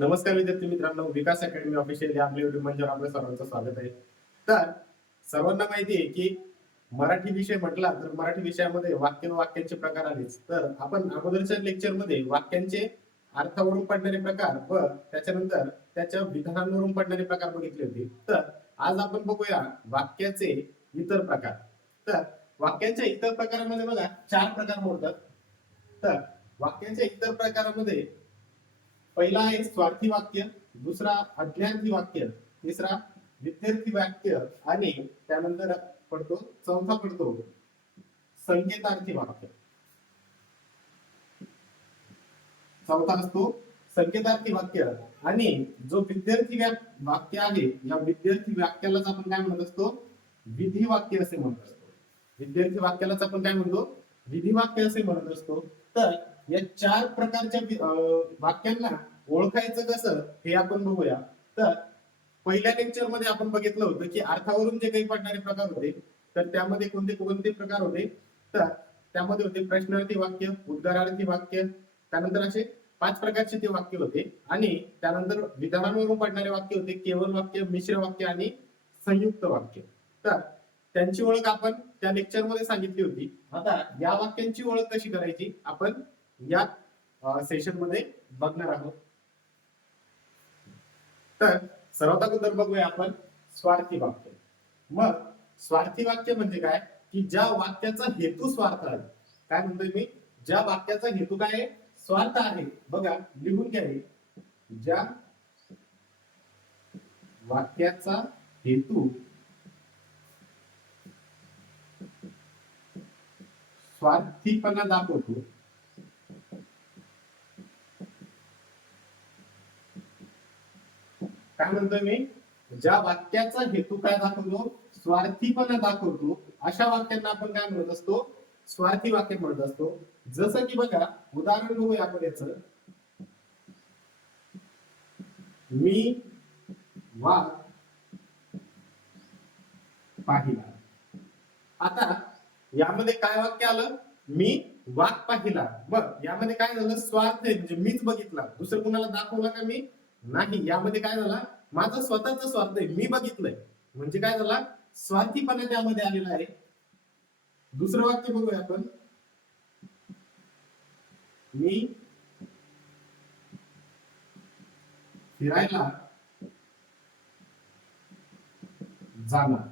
नमस्कार विद्यार्थी मित्रांनो, विकास अकॅडमी ऑफिशियल या आपल्या युट्यूब मंचावर आपल्या सर्वांचं स्वागत आहे. तर सर्वांना माहिती आहे की मराठी विषय म्हटला तर मराठी विषयामध्ये वाक्य व वाक्यांचे प्रकार आलेच. तर आपण अगोदरच्या लेक्चरमध्ये वाक्यांचे अर्थावरून पडणारे प्रकार व त्याच्यानंतर त्याच्या विधानांवरून पडणारे प्रकार बघितले होते. तर आज आपण बघूया वाक्याचे इतर प्रकार. तर वाक्यांच्या इतर प्रकारामध्ये बघा 4 प्रकार मोडतात. तर वाक्यांच्या इतर प्रकारामध्ये पहिला आहे स्वार्थी वाक्य, दुसरा अज्ञार्थी वाक्य, तिसरा विद्यार्थी वाक्य आणि त्यानंतर चौथा पडतो संकेतार्थी वाक्य. चौथा असतो संकेतार्थी वाक्य आणि जो विद्यार्थी वाक्य आहे या विद्यार्थी वाक्यालाच आपण काय म्हणत असतो, विधी वाक्य असे म्हणत असतो. विद्यार्थी वाक्यालाच आपण काय म्हणतो, विधी वाक्य असे म्हणत असतो. तर या 4 प्रकारच्या वाक्यांना ओळखायचं कसं हे आपण बघूया. तर पहिल्या लेक्चर मध्ये आपण बघितलं होतं की अर्थावरून जे काही पडणारे प्रकार होते तर त्यामध्ये कोणते कोणते प्रकार होते. तर त्यामध्ये होते प्रश्नार्थी वाक्य, उद्गारार्थी वाक्य, त्यानंतर असे 5 प्रकारचे ते वाक्य होते आणि त्यानंतर विधानांवरून पडणारे वाक्य होते केवळ वाक्य, मिश्र वाक्य आणि संयुक्त वाक्य. तर त्यांची ओळख आपण त्या लेक्चर मध्ये सांगितली होती. आता या वाक्यांची ओळख कशी करायची आपण या सेशन मध्ये बघणार आहोत. तर सर्वात अगोदर बघूया आपण स्वार्थी वाक्य. मग स्वार्थी वाक्य म्हणजे काय की ज्या वाक्याचा हेतू स्वार्थ आहे. काय म्हणतोय मी, ज्या वाक्याचा हेतू काय आहे, स्वार्थ आहे. बघा लिहून घ्या, ज्या वाक्याचा हेतू स्वार्थीपणा दाखवतो काय म्हणतोय मी, ज्या वाक्याचा हेतू काय दाखवतो, स्वार्थीपणा दाखवतो, अशा वाक्यांना आपण काय म्हणत असतो, स्वार्थी वाक्य म्हणत असतो. जसं की बघा उदाहरण बघूया आपण याचं, मी वाघ पाहिला. आता यामध्ये काय वाक्य आलं, मी वाघ पाहिला. बघ यामध्ये काय झालं, स्वार्थ आहे म्हणजे मीच बघितला, दुसरं कुणाला दाखवला का मी नाही. यामध्ये काय झाला, माझा स्वतःचा स्वार्थ आहे, मी बघितलंय म्हणजे काय झाला, स्वार्थीपणा त्यामध्ये आलेला आहे. दुसरं वाक्य बघूया आपण, मी फिरायला जाणार.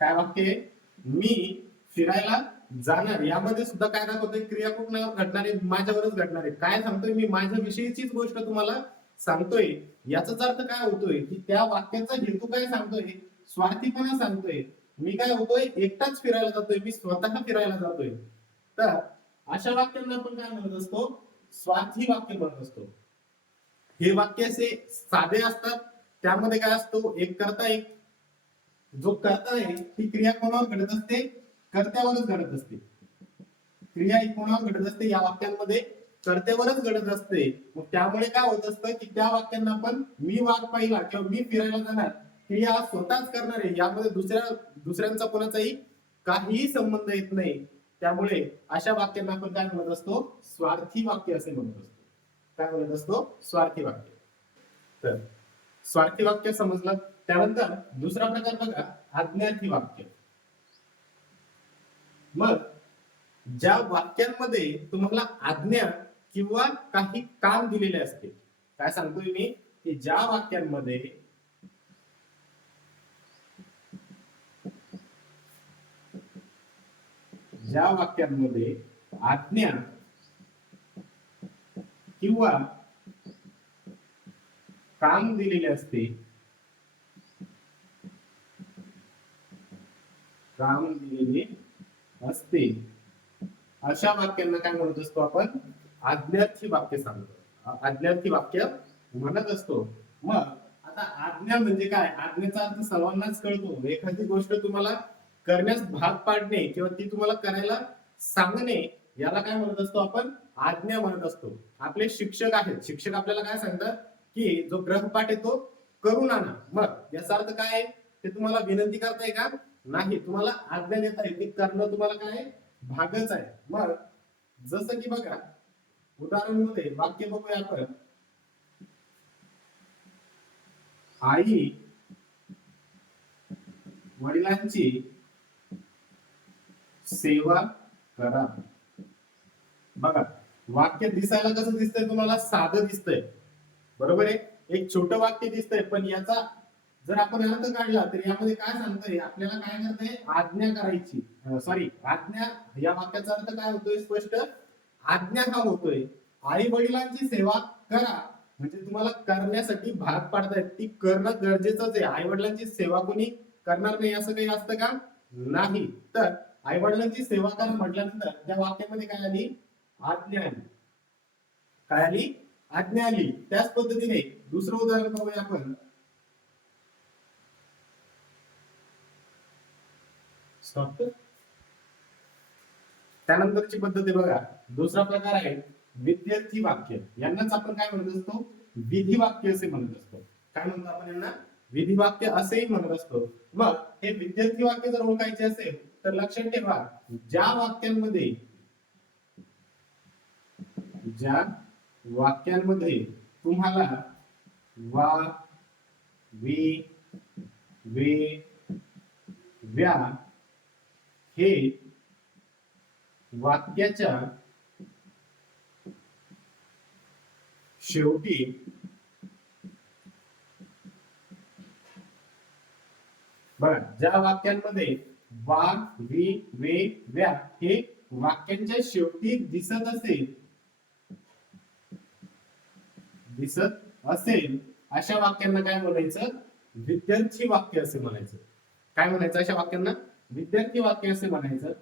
काय वाक्य आहे, मी फिरायला जाणार. यामध्ये सुद्धा काय दाखवतोय, क्रिया कुठल्यावर घडणार आहे, माझ्यावरच घडणार आहे. काय सांगतोय मी, माझ्या विषयीचीच गोष्ट तुम्हाला सांगतोय. याचाच अर्थ काय होतोय की त्या वाक्याचा हेतू काय सांगतोय, स्वार्थीपणा सांगतोय. मी काय होतोय, एकटाच फिरायला जातोय, मी स्वतः फिरायला जातोय. तर अशा वाक्यांना आपण काय म्हणत असतो, स्वार्थी वाक्य म्हणत असतो. हे वाक्य असे साधे असतात. त्यामध्ये काय असतो, एक करता एक जो कर्ता आहे ती क्रिया कोणावर घडत असते, कर्त्यावरच घडत असते. क्रिया ही कोणावर घडत असते, या वाक्यांमध्ये कर्त्यावरच घडत असते. मग त्यामुळे काय होत असतं की त्या वाक्यांना आपण मी वाघ पाहिला किंवा मी फिरायला जाणार क्रिया स्वतःच करणार आहे. यामध्ये दुसऱ्यांचा कोणाचाही काहीही संबंध येत नाही. त्यामुळे अशा वाक्यांना आपण काय म्हणत असतो, स्वार्थी वाक्य असे म्हणत असतो. काय म्हणत असतो, स्वार्थी वाक्य. तर स्वार्थी वाक्य समजलं. त्यानंतर दुसरा प्रकार बघा, आज्ञार्थी वाक्य. मग ज्या वाक्यांमध्ये तुम्हाला आज्ञा किंवा काही काम दिलेले असते. काय सांगतोय मी की ज्या वाक्यांमध्ये आज्ञा किंवा काम दिलेले असते, अशा वाक्यांना काय म्हणत असतो आपण, आज्ञार्थी वाक्य सांगतो, आज्ञार्थी वाक्य म्हणत असतो. मग आता आज्ञा म्हणजे काय, आज्ञेचा अर्थ सर्वांनाच कळतो. एखादी गोष्ट तुम्हाला करण्यास भाग पाडणे किंवा ती तुम्हाला करायला सांगणे, याला काय म्हणत असतो आपण, आज्ञा म्हणत असतो. आपले शिक्षक आहेत, शिक्षक आपल्याला काय सांगतात की जो ग्रहपाठ आहे तो करून आणा. मग याचा अर्थ काय आहे, ते तुम्हाला विनंती करताय का, नाही, तुम्हाला आज्ञा देत आहे, ते करणं तुम्हाला काय भागच आहे. मग जसं की बघा उदाहरण मध्ये वाक्य बघूया आपण, आई वडिलांची सेवा करा. बघा वाक्य दिसायला कसं दिसतंय तुम्हाला, साधं दिसतंय बरोबर आहे, एक छोटं वाक्य दिसतंय, पण याचा जर आपण अर्थ काढला तर यामध्ये काय सांगतंय आपल्याला, काय करतंय, आज्ञा करायची, सॉरी आज्ञा, या वाक्याचा अर्थ काय होतोय स्पष्ट, आज्ञा का होतोय, आई वडिलांची सेवा करा म्हणजे तुम्हाला करण्यासाठी भाग पाडतायत, ती करणं गरजेचंच आहे. आई वडिलांची सेवा कोणी करणार नाही असं काही असतं का, नाही. तर आई वडिलांची सेवा करा म्हटल्यानंतर त्या वाक्यामध्ये काय आली, आज्ञा आली. काय आली, आज्ञा आली. त्याच पद्धतीने दुसरं उदाहरण बघूया आपण. त्यानंतरची पद्धत आहे बघा, दुसरा प्रकार आहे विद्यार्थी वाक्य. यांनाच आपण काय म्हणत असतो, विधी वाक्य असे म्हणत असतो. काय म्हणतो आपण यांना, विधी वाक्य असेही म्हणत असतो. मग हे विद्यार्थी वाक्य जर ओळखायचे असेल तर लक्षात ठेवा, ज्या वाक्यांमध्ये तुम्हाला वा, वी, वे, व्या हे वाक्याच्या शेवटी बघा, ज्या वाक्यांमध्ये वा, वी, वे, व्या हे वाक्यांच्या शेवटी दिसत असेल अशा वाक्यांना काय म्हणायचं, विद्यार्थी वाक्य असे म्हणायचं. काय म्हणायचं, अशा वाक्यांना विद्यार्थी वाक्य असे म्हणायचं.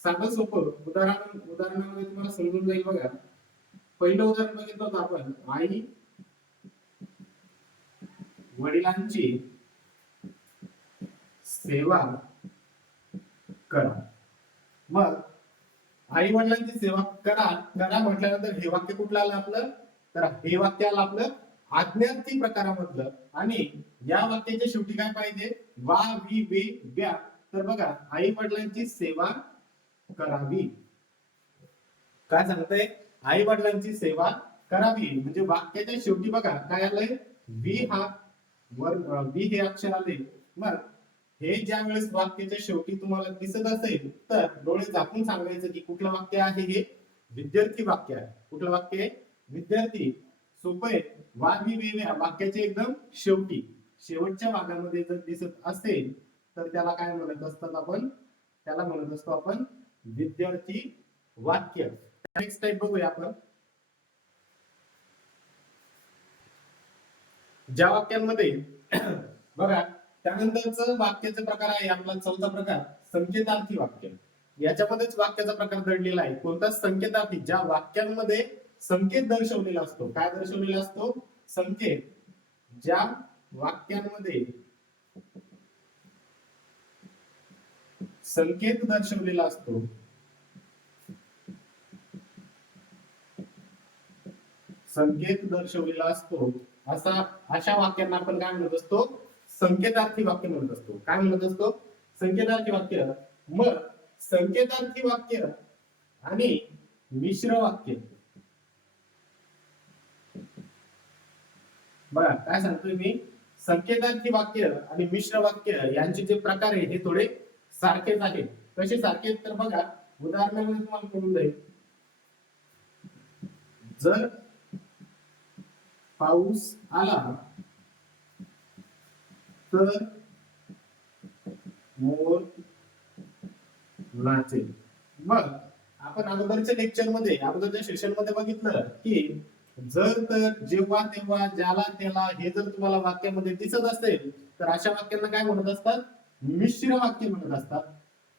साधं सोपं उदाहरणामध्ये तुम्हाला समजून जाईल बघा. पहिलं उदाहरण बघितलं होतं आपण, आई वडिलांची सेवा करा. मग आई वडिलांची सेवा करा म्हटल्यानंतर हे वाक्य कुठलं आलं आपलं, तर हे वाक्य आलं आपलं आज्ञार्थी प्रकारामधलं. आणि या वाक्याच्या शेवटी काय पाहिजे, वा, वी, वे, व्या. तर बघा, आई वडिलांची सेवा करावी. काय सांगतंय, आई वडिलांची सेवा करावी म्हणजे वाक्याच्या शेवटी बघा काय आलंय, वी हे अक्षर आले. मग हे ज्या वेळेस वाक्याच्या शेवटी तुम्हाला दिसत असेल तर डोळे झाकून सांगायचं की कुठलं वाक्य आहे, हे विद्यार्थी वाक्य आहे. कुठलं वाक्य आहे, विद्यार्थी. सोपं आहे. वा, वी, वे, व्या वाक्याच्या एकदम शेवटच्या भागामध्ये जर दिसत असेल तर त्याला काय म्हणत असतात आपण, त्याला म्हणत असतो आपण विद्यार्थी वाक्य. नेक्स्ट टाइप बघूया आपण. ज्या वाक्यांमध्ये बघा, त्यानंतरच वाक्याचा प्रकार आहे आपला चौथा प्रकार, संकेतार्थी वाक्य. याच्यामध्येच वाक्याचा प्रकार दडलेला आहे. कोणता, संकेतार्थी. ज्या वाक्यांमध्ये संकेत दर्शवलेला असतो. काय दर्शवलेला असतो, संकेत. ज्या वाक्यांमध्ये संकेत दर्शवलेला असतो, अशा वाक्यांना आपण काय म्हणत असतो, संकेतार्थी वाक्य म्हणत असतो. काय म्हणत असतो, संकेतार्थी वाक्य. मग संकेतार्थी वाक्य आणि मिश्र वाक्य, बघा काय सांगतोय मी, संकेतार्थी वाक्य आणि मिश्र वाक्य यांचे जे प्रकार आहे हे थोडे सारखेच आहेत. कसे सारखे, तर बघा उदाहरणामध्ये तुम्हाला कळून जाईल. जर पाऊस आला तर मोर नाचेल. मग आपण अगोदरच्या सेशन मध्ये बघितलं की जर, तर, जेव्हा, तेव्हा, ज्याला, त्याला हे जर तुम्हाला वाक्यामध्ये दिसत असेल तर अशा वाक्यांना काय म्हणत असतात, मिश्र वाक्य म्हणत असतात.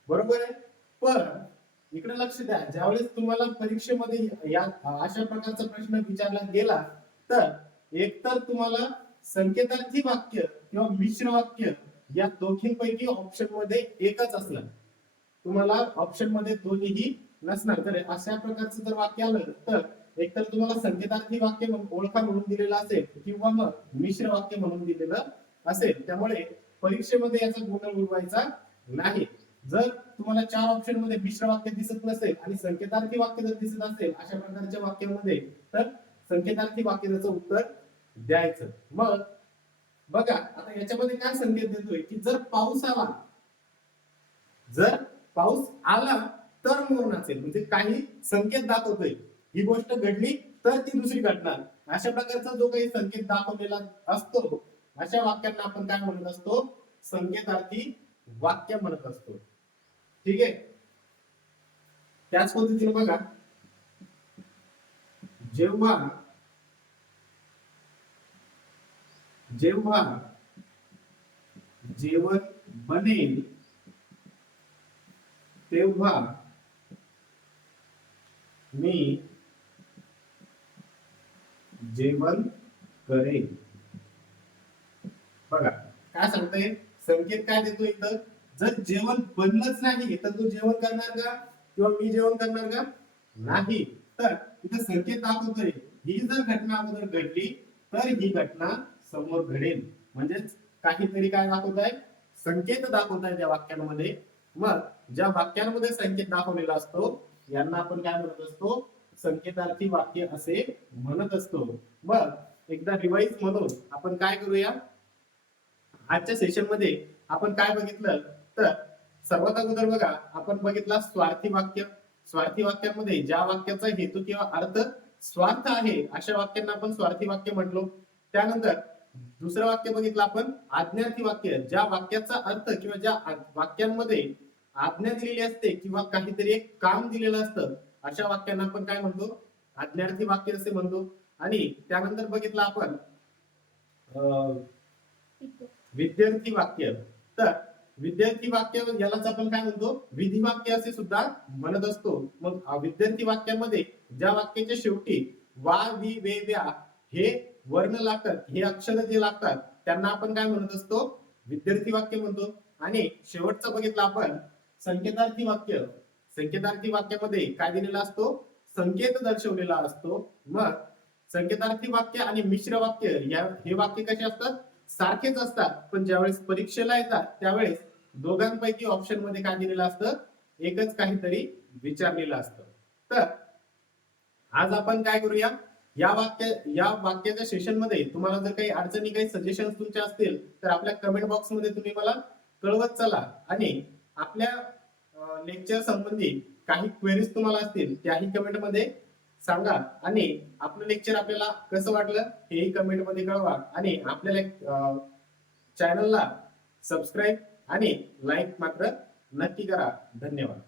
बरोबर आहे. पण इकडे लक्ष द्या, ज्यावेळेस तुम्हाला परीक्षेमध्ये या अशा प्रकारचा प्रश्न विचारला गेला तर एकतर तुम्हाला संकेतार्थी वाक्य किंवा मिश्र वाक्य या दोघींपैकी ऑप्शन मध्ये एकच असणार. तुम्हाला ऑप्शन मध्ये दोन्हीही नसणार. तर अशा प्रकारचं जर वाक्य आलं तर एकतर तुम्हाला संकेतार्थी वाक्य ओळखा म्हणून दिलेलं असेल किंवा मग मिश्र वाक्य म्हणून दिलेलं असेल. त्यामुळे परीक्षेमध्ये याचा गोंधळ उडवायचा नाही. जर तुम्हाला 4 ऑप्शन मध्ये मिश्र वाक्य दिसत नसेल आणि संकेतार्थी वाक्य जर दिसत असेल अशा प्रकारच्या वाक्यामध्ये, तर संकेतार्थी वाक्याचं उत्तर द्यायचं. मग बघा आता याच्यामध्ये काय संकेत देतोय की जर पाऊस आला, जर पाऊस आला तर मोर नाचेल, म्हणजे काही संकेत दाखवतोय ही गोष्ट घडली तर ती दुसरी घटना, अशा प्रकारचा जो काही संकेत दाखवलेला असतो अशा वाक्यांना आपण काय म्हणत असतो, संकेतार्थी वाक्य म्हणत असतो. ठीक आहे. त्याच पद्धतीने बघा, जेव्हा जेव्हा जेवण बनेल तेव्हा मी जेवण करेन. बघा काय सांगतोय, संकेत काय देतो इथं, जर जेवण बनलंच नाही तर तू जेवण करणार का किंवा मी जेवण करणार का, नाही. तर इथं संकेत दाखवतोय ही जर घटना अगोदर घडली तर ही घटना समोर घडेल, म्हणजेच काहीतरी काय दाखवत आहे, संकेत दाखवत आहे त्या वाक्यांमध्ये. मग ज्या वाक्यांमध्ये संकेत दाखवलेला असतो यांना आपण काय म्हणत असतो, संकेतार्थी वाक्य असे म्हणत असतो. मग एकदा रिवाइज म्हणून आपण काय करूया, आजच्या सेशन मध्ये आपण काय बघितलं तर सर्वात अगोदर बघा आपण बघितला स्वार्थी वाक्य. स्वार्थी वाक्यामध्ये ज्या वाक्याचा हेतू किंवा अर्थ स्वार्थ आहे अशा वाक्यांना आपण स्वार्थी वाक्य म्हटलो. त्यानंतर दुसरं वाक्य बघितलं आपण आज्ञार्थी वाक्य, ज्या वाक्याचा अर्थ किंवा ज्या वाक्यांमध्ये आज्ञा दिलेली असते किंवा काहीतरी एक काम दिलेलं असतं अशा वाक्यांना आपण काय म्हणतो, आज्ञार्थी वाक्य असे म्हणतो. आणि त्यानंतर बघितलं आपण विद्यार्थी वाक्य. तर विद्यार्थी वाक्य यालाच आपण काय म्हणतो, विधी वाक्य असे सुद्धा म्हणत असतो. मग विद्यार्थी वाक्यामध्ये ज्या वाक्याच्या शेवटी वा वि वे व्या हे वर्ण लागतात, हे अक्षर जे लागतात त्यांना आपण काय म्हणत असतो, विद्यार्थी वाक्य म्हणतो. आणि शेवटचं बघितलं आपण संकेतार्थी वाक्य. संकेतार्थी वाक्यामध्ये काय दिलेला असतो, संकेत दर्शवलेला असतो. मग संकेतार्थी वाक्य आणि मिश्र वाक्य हे वाक्य कसे असतात, सारखेच असतात, पण ज्यावेळेस परीक्षेला येतात त्यावेळेस दोघांपैकी ऑप्शन मध्ये काय दिलेलं असतं, एकच काहीतरी विचारलेलं असतं. तर आज आपण काय करूया, या वाक्याच्या सेशन मध्ये तुम्हाला जर काही अडचणी, काही सजेशन तुमचे असतील तर आपल्या कमेंट बॉक्स मध्ये तुम्ही मला कळवत चला. आणि आपल्या लेक्चर संबंधी काही क्वेरीज तुम्हाला असतील त्याही कमेंट मध्ये सांगा. आणि आपलं लेक्चर आपल्याला कसं वाटलं हेही कमेंट मध्ये कळवा. आणि आपल्या चॅनलला सबस्क्राईब आणि लाईक मात्र नक्की करा. धन्यवाद.